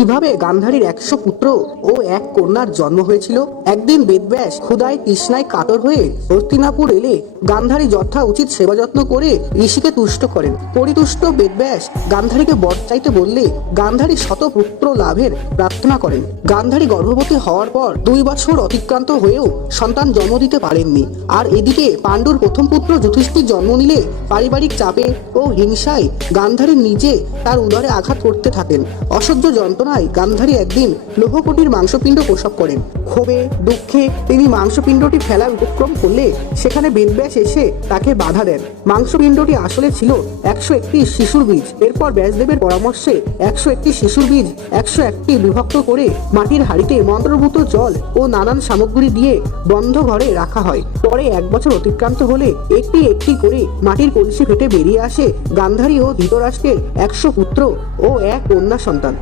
কীভাবে গান্ধারীর একশো পুত্র ও এক কন্যার জন্ম হয়েছিল? একদিন বেদব্যাস ক্ষুদায় তৃষ্ণায় কাতর হয়ে হস্তিনাপুর এলে গান্ধারী যথা উচিত সেবা যত্ন করে ঋষিকে তুষ্ট করেন। পরিতুষ্ট বেদব্যাস গান্ধারীকে বর চাইতে বললে গান্ধারী শত পুত্র লাভের প্রার্থনা করেন। গান্ধারী গর্ভবতী হওয়ার পর দুই বছর অতিক্রান্ত হয়েও সন্তান জন্ম দিতে পারেননি। আর এদিকে পাণ্ডুর প্রথম পুত্র যুধিষ্ঠির জন্ম নিলে পারিবারিক চাপে ও হিংসায় গান্ধারী নিজে তার উদরে আঘাত করতে থাকেন। অসহ্য যন্ত্রণায় গান্ধারী একদিন লৌহকটির মাংসপিণ্ড প্রসব করেন। ক্ষোভে, দুঃখে তিনি মাংসপিণ্ডটি ফেলার উপক্রম করলে সেখানে বেদব্যাস এসে তাকে বাধা দেন। মাংসপিণ্ডটি আসলে ছিল একশো একটি শিশুর বীজ। এরপর ব্যাসদেবের পরামর্শে একশো একটি শিশুর বীজ, একশো একটি বিভক্ত করে মাটির হাড়িতে মন্ত্রভূত জল ও নানান সামগ্রী দিয়ে বন্ধ ঘরে রাখা হয়। পরে এক বছর অতিক্রান্ত হলে একটি একটি করে মাটির কলসি ফেটে বেরিয়ে আসে গান্ধারী ও ধৃতরাষ্ট্রের একশো পুত্র ও এক কন্যা সন্তান।